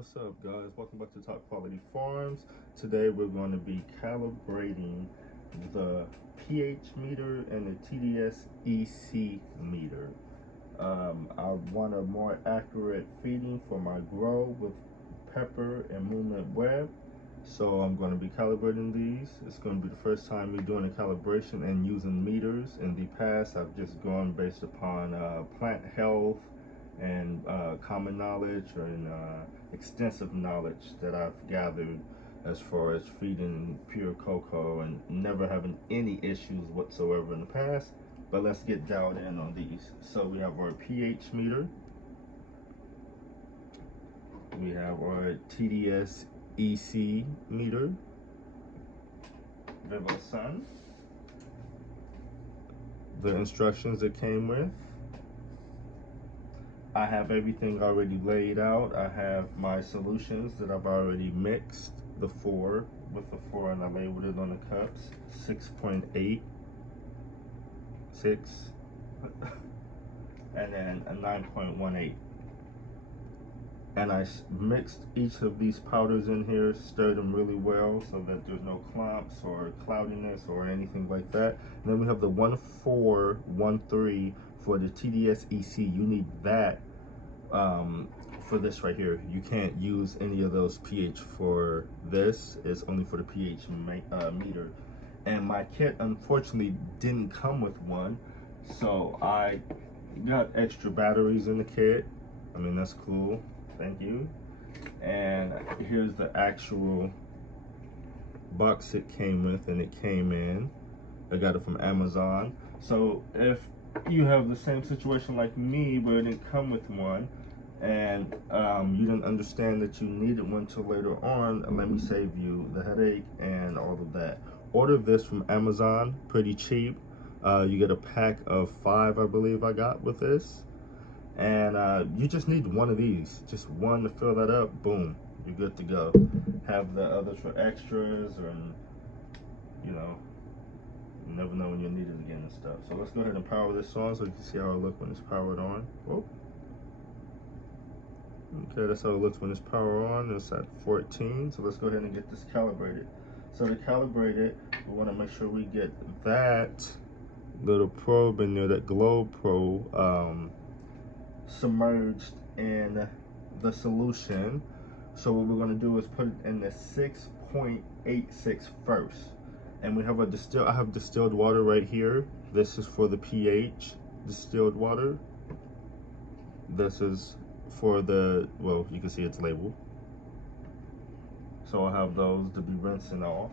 What's up, guys? Welcome back to Top Quality Farms. Today we're going to be calibrating the pH meter and the TDS EC meter. I want a more accurate feeding for my grow with pepper and movement web, so I'm going to be calibrating these. It's going to be the first time me doing a calibration and using meters. In the past, I've just gone based upon plant health and common knowledge and extensive knowledge that I've gathered as far as feeding pure cocoa and never having any issues whatsoever in the past. But let's get dialed in on these. So we have our pH meter, we have our TDS EC meter, Vivosun, the instructions it came with. I have everything already laid out. I have my solutions that I've already mixed, the 4 with the 4, and I labeled it on the cups, 6.8, 6, and then a 9.18. And I mixed each of these powders in here, stirred them really well so that there's no clumps or cloudiness or anything like that. And then we have the 1413 for the TDS EC. You need that for this right here. You can't use any of those pH for this. It's only for the pH meter. And my kit unfortunately didn't come with one, so I got extra batteries in the kit. I mean, that's cool. Thank you. And here's the actual box it came with, and it came in. I got it from Amazon. So if you have the same situation like me where it didn't come with one, and you didn't understand that you needed one till later on, let me save you the headache and all of that. Order this from Amazon, pretty cheap. You get a pack of 5, I believe I got with this. And you just need one of these, just one to fill that up. Boom, you're good to go. Have the others for extras, and you know, you never know when you'll need it again and stuff. So let's go ahead and power this on so you can see how it looks when it's powered on. Whoa. Okay, that's how it looks when it's powered on. It's at 14. So let's go ahead and get this calibrated. So to calibrate it, we want to make sure we get that little probe in there, that globe probe, submerged in the solution. So what we're going to do is put it in the 6.86 first. And we have I have distilled water right here. This is for the pH distilled water. This is for the, well, you can see it's labeled. So I'll have those to be rinsing off.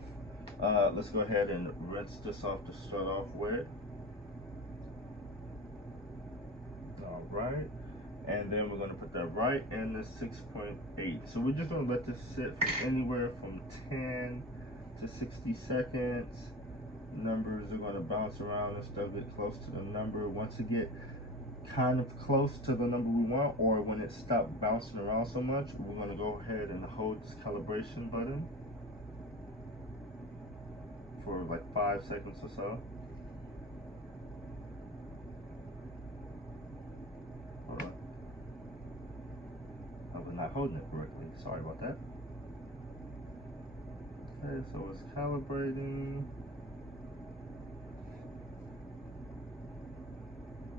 Let's go ahead and rinse this off to start off with. All right. And then we're going to put that right in the 6.8. So we're just going to let this sit for anywhere from 10 to 60 seconds. Numbers are going to bounce around and stuff, get close to the number. Once you get kind of close to the number we want, or when it stops bouncing around so much, we're going to go ahead and hold this calibration button for like 5 seconds or so. Hold on. I was not holding it correctly. Sorry about that. Okay, so it's calibrating.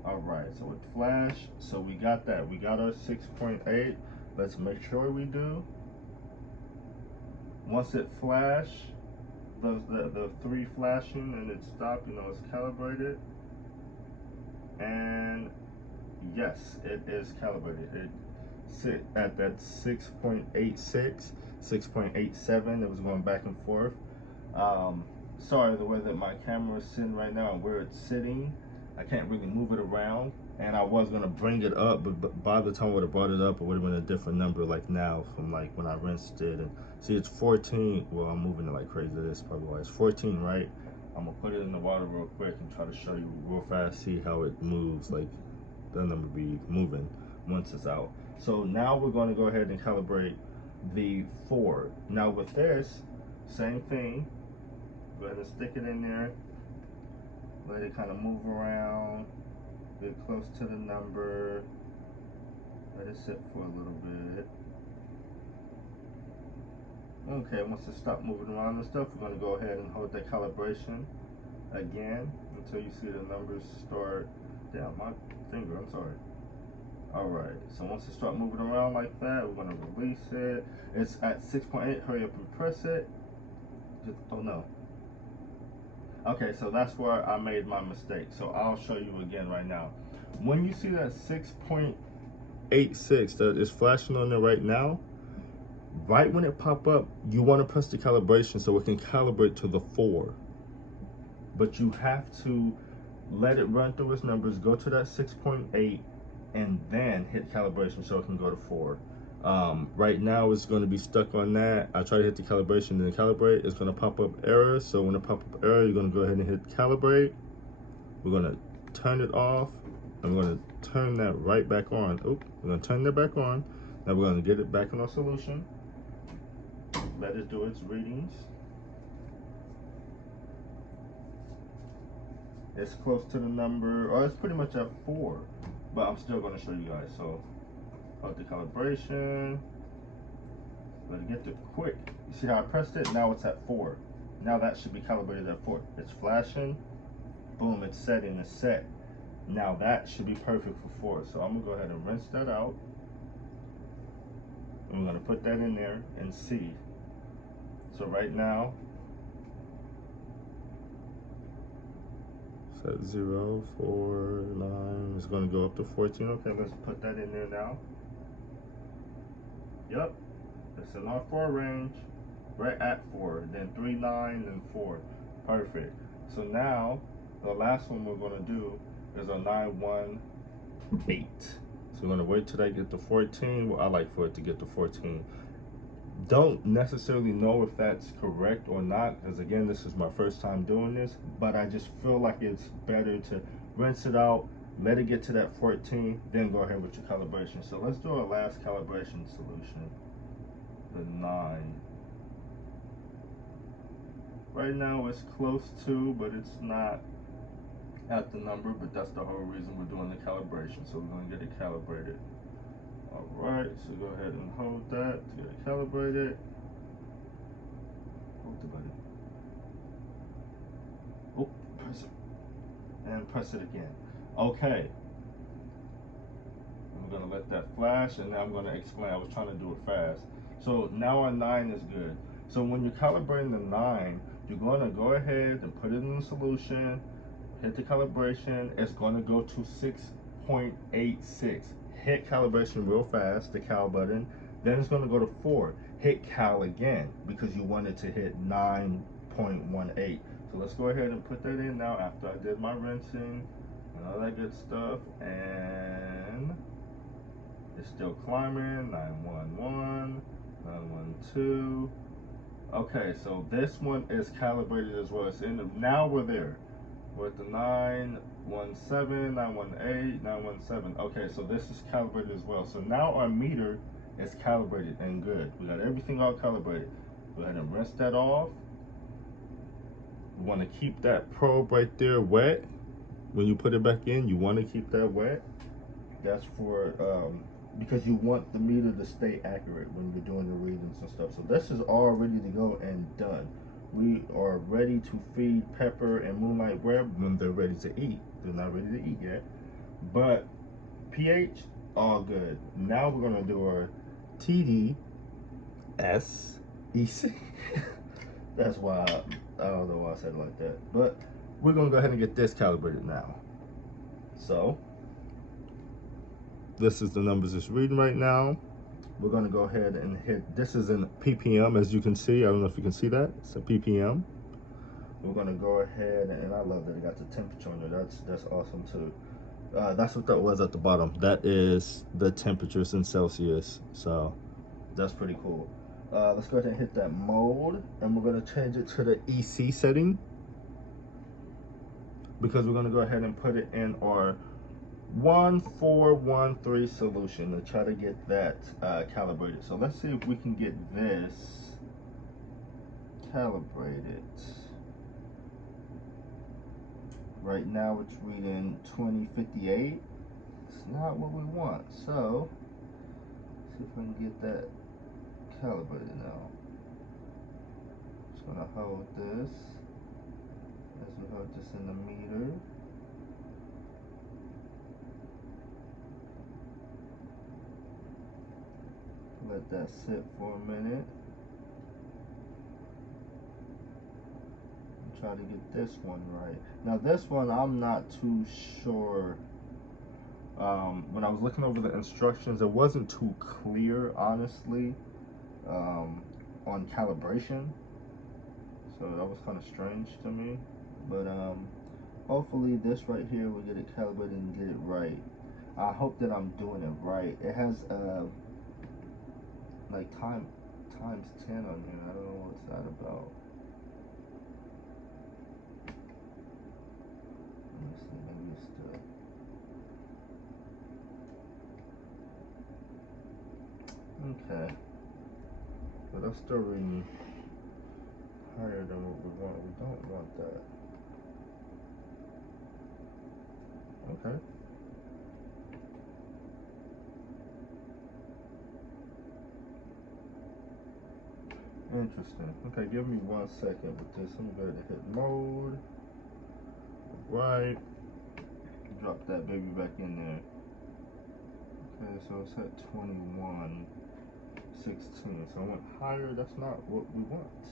All right, so it flashed. So we got that. We got our 6.8. Let's make sure we do. Once it flashed, the 3 flashing and it stopped, you know, it's calibrated. And yes, it is calibrated. It sit at that 6.86, 6.87. It was going back and forth. Sorry, the way that my camera is sitting right now and where it's sitting, I can't really move it around. And I was gonna bring it up, but by the time I would have brought it up, it would have been a different number, like now, from like when I rinsed it. And see, it's 14. Well, I'm moving it like crazy. This is probably why it's 14, right? I'm gonna put it in the water real quick and try to show you real fast, see how it moves. Like the number be moving once it's out. So now we're going to go ahead and calibrate the 4. Now with this, same thing. Go ahead and stick it in there. Let it kind of move around. Get close to the number. Let it sit for a little bit. Okay, once it stops moving around and stuff, we're going to go ahead and hold that calibration again until you see the numbers start. Damn, my finger, I'm sorry. Alright, so once it starts moving around like that, we're going to release it. It's at 6.8, hurry up and press it. Oh no. Okay, so that's where I made my mistake. So I'll show you again right now. When you see that 6.86 that is flashing on there right now, right when it pop up, you want to press the calibration so it can calibrate to the 4. But you have to let it run through its numbers, go to that 6.8, and then hit calibration so it can go to 4. Right now it's going to be stuck on that. I try to hit the calibration and then calibrate. It's going to pop up error. So when it pop up error, you're going to go ahead and hit calibrate. We're going to turn it off. I'm going to turn that right back on. We're going to turn that back on. Now we're going to get it back in our solution. Let it do its readings. It's close to the number, or it's pretty much at 4, but I'm still going to show you guys. So, hold the calibration. Let it get to quick. You see how I pressed it? Now it's at 4. Now that should be calibrated at 4. It's flashing. Boom, it's setting. It's set. Now that should be perfect for 4. So I'm going to go ahead and rinse that out. And we're going to put that in there and see. So right now, it's at 0, 4, 9. It's going to go up to 14. Okay, let's put that in there now. Yep. It's in our 4 range, right at 4, then 3, 9, then 4. Perfect. So now, the last one we're going to do is a 9, 1, 8. So we're going to wait till they get to 14. Well, I like for it to get to 14. Don't necessarily know if that's correct or not, because again, this is my first time doing this, but I just feel like it's better to rinse it out, let it get to that 14, then go ahead with your calibration. So let's do our last calibration solution. The 9. Right now it's close to, but it's not at the number, but that's the whole reason we're doing the calibration. So we're going to get it calibrated. Alright, so go ahead and hold that to get it calibrated. Hold the button. Oh, press it. And press it again. Okay. I'm going to let that flash, and now I'm going to explain. I was trying to do it fast. So now our 9 is good. So when you're calibrating the 9, you're going to go ahead and put it in the solution, hit the calibration. It's going to go to 6.86. Hit calibration real fast, the cal button. Then it's going to go to 4. Hit cal again because you want it to hit 9.18. So let's go ahead and put that in now after I did my rinsing and all that good stuff. And it's still climbing. 911, 912. Okay, so this one is calibrated as well. It's in the, now we're there. We're at the 917, 918, 917. Okay, so this is calibrated as well. So now our meter is calibrated and good. We got everything all calibrated. Go ahead and rinse that off. We want to keep that probe right there wet. When you put it back in, you want to keep that wet. That's for because you want the meter to stay accurate when you're doing the readings and stuff. So this is all ready to go and done. We are ready to feed Pepper and Moonlight Web when they're ready to eat. They're not ready to eat yet. But pH, all good. Now we're going to do our TDSEC. That's why I don't know why I said it like that. But we're going to go ahead and get this calibrated now. So this is the numbers it's reading right now. We're going to go ahead and hit, this is in ppm, as you can see. I don't know if you can see that. It's a ppm. We're going to go ahead, and I love that it got the temperature on there. That's awesome too. That's what that was at the bottom. That is the temperatures in Celsius. So that's pretty cool. Let's go ahead and hit that mode, and we're going to change it to the EC setting because we're going to go ahead and put it in our 1413 solution to try to get that calibrated. So let's see if we can get this calibrated. Right now it's reading 2058. It's not what we want. So let's see if we can get that calibrated now. just gonna hold this as we hold this in the meter. Let that sit for a minute. And try to get this one right. Now this one I'm not too sure. When I was looking over the instructions, it wasn't too clear, honestly, on calibration. So that was kind of strange to me. But hopefully this right here will get it calibrated and get it right. I hope that I'm doing it right. It has like times 10 on here. I don't know what's that about. Let me see, maybe it's the okay. But that's still reading higher than what we want. We don't want that. Okay. Interesting. Okay, give me 1 second with this. I'm going to hit mode. Right. Drop that baby back in there. Okay, so it's at 21:16. So I went higher. That's not what we want.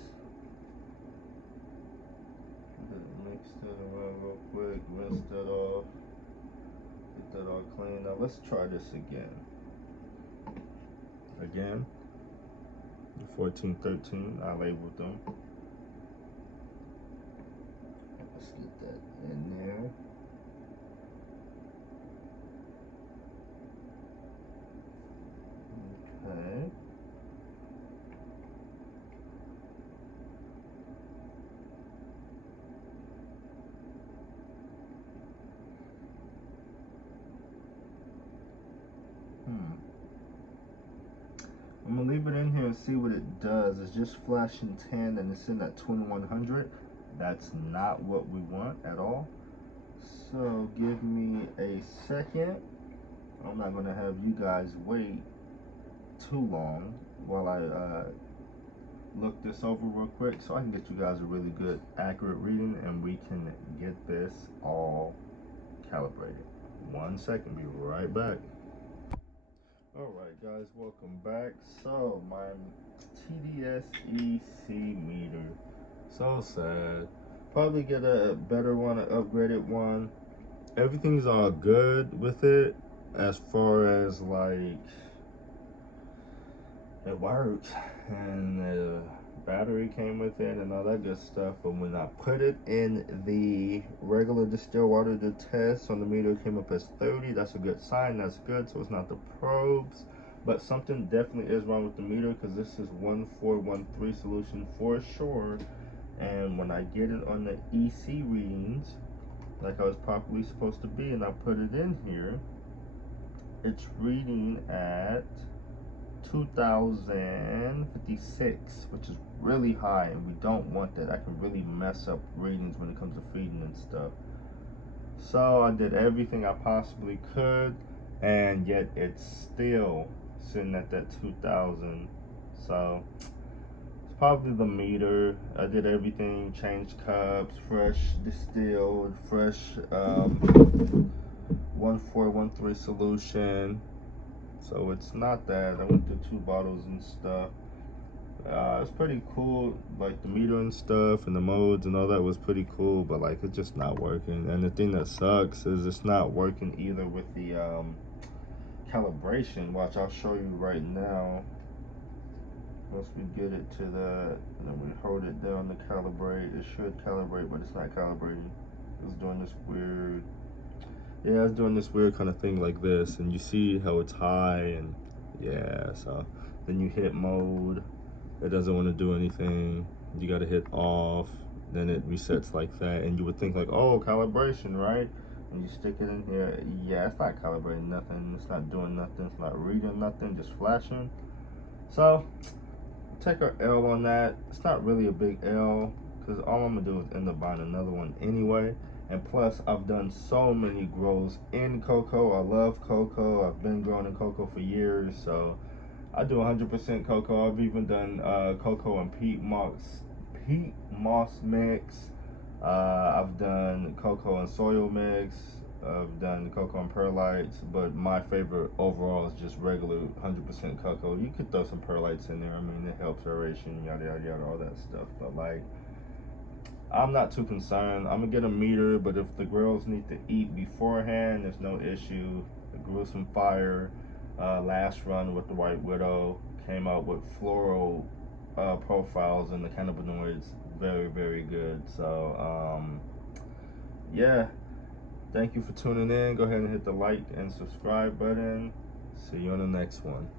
Mix that around real quick. Rinse that off. Get that all clean. Now let's try this again. Again. 14, 13, I labeled them. Let's get that in there. Okay. I'm gonna leave it in here and see what it does. It's just flashing 10 and it's in at 2100. That's not what we want at all. So give me a second. I'm not gonna have you guys wait too long while I look this over real quick so I can get you guys a really good accurate reading and we can get this all calibrated. 1 second, be right back. Alright guys, welcome back. So my TDS-EC meter, so sad. Probably get a better one, an upgraded one. Everything's all good with it as far as like it works and the battery came with it and all that good stuff, but when I put it in the regular distilled water to test on the meter, it came up as 30. That's a good sign. That's good. So it's not the probes, but something definitely is wrong with the meter because this is 1413 solution for sure. And when I get it on the EC readings like I was properly supposed to be and I put it in here, it's reading at 2056, which is really high, and we don't want that. I can really mess up readings when it comes to feeding and stuff. So I did everything I possibly could, and yet it's still sitting at that 2000. So it's probably the meter. I did everything, changed cups, fresh distilled, fresh 1413 solution. So it's not that. I went through 2 bottles and stuff. It's pretty cool, like the meter and stuff and the modes and all that was pretty cool, but like it's just not working. And the thing that sucks is it's not working either with the calibration. Watch, I'll show you right now. Once we get it to that, and then we hold it down to calibrate, it should calibrate, but it's not calibrating. It's doing this weird, yeah, it's doing this weird kind of thing like this, and you see how it's high, and yeah, so then you hit mode, it doesn't want to do anything. You got to hit off, then it resets like that, and you would think like, oh, calibration, right? And you stick it in here, yeah, it's not calibrating nothing, it's not doing nothing, it's not reading nothing, just flashing. So take our L on that. It's not really a big L because all I'm gonna do is end up buying another one anyway. And plus, I've done so many grows in Coco. I love Coco. I've been growing in Coco for years, so I do 100% Coco. I've even done Coco and heat moss mix. I've done cocoa and soil mix. I've done cocoa and perlites, but my favorite overall is just regular 100% cocoa. You could throw some perlites in there. I mean, it helps aeration, yada yada yada, all that stuff. But like, I'm not too concerned. I'm gonna get a meter, but if the girls need to eat beforehand, there's no issue. I grew some fire. Last run with the White Widow came out with floral profiles and the cannabinoids, very very good. So yeah, thank you for tuning in. Go ahead and hit the like and subscribe button. See you on the next one.